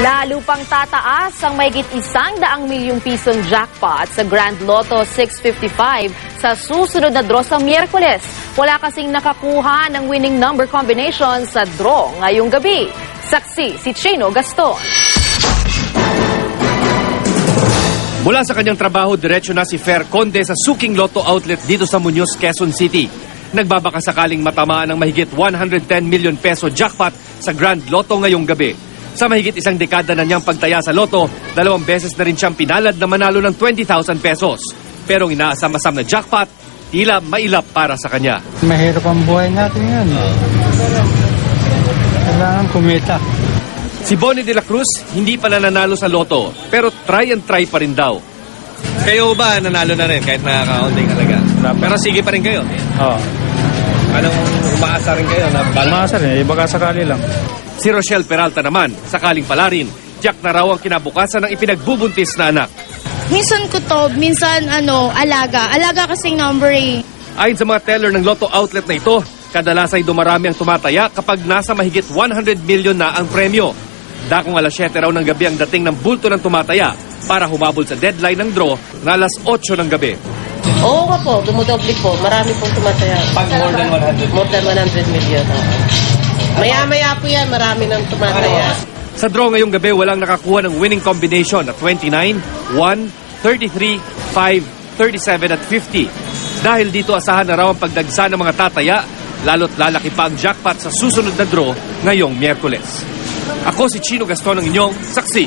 Lalo pang tataas ang mahigit 100 milyong pisong jackpot sa Grand Lotto 655 sa susunod na draw sa Miyerkules. Wala kasing nakakuha ng winning number combination sa draw ngayong gabi. Saksi si Chino Gaston. Mula sa kanyang trabaho, diretso na si Fer Conde sa Suking Lotto Outlet dito sa Muñoz, Quezon City. Nagbabaka sakaling matamaan ng mahigit 110 million peso jackpot sa Grand Lotto ngayong gabi. Sa mahigit isang dekada na niyang pagtaya sa Lotto, 2 beses na rin siyang pinalad na manalo ng 20,000 pesos. Pero ang inaasam-asam na jackpot, tila mailap para sa kanya. Mahirap ang buhay natin yan. Kailangan kumita. Si Bonnie de la Cruz, hindi pa nananalo sa Lotto, pero try and try pa rin daw. Kayo ba nanalo na rin kahit nakaka-onting halaga? Pero sige pa rin kayo? Oo. Anong umaasa rin kayo? Umaasa rin, baka sakali lang. Si Rochelle Peralta naman, sakaling pala rin, tiyak na raw ang kinabukasan ng ipinagbubuntis na anak. Minsan kutob, minsan alaga. Alaga kasing number eh. Ayon sa mga teller ng Lotto outlet na ito, kadalas ay dumarami ang tumataya kapag nasa mahigit 100 million na ang premyo. Dakong alas 7 raw ng gabi ang dating ng bulto ng tumataya para humabol sa deadline ng draw na alas 8 ng gabi. Oo nga po, dumudoble po. Marami pong tumataya. Pag more than 100? More than 100 million. Maya-maya po yan, marami nang tumataya. Sa draw ngayong gabi, walang nakakuha ng winning combination na 29, 1, 33, 5, 37 at 50. Dahil dito asahan na raw ang pagdagsa ng mga tataya, lalo't lalaki pa ang jackpot sa susunod na draw ngayong Miyerkules. Ako si Chino Gaston, ang inyong saksi.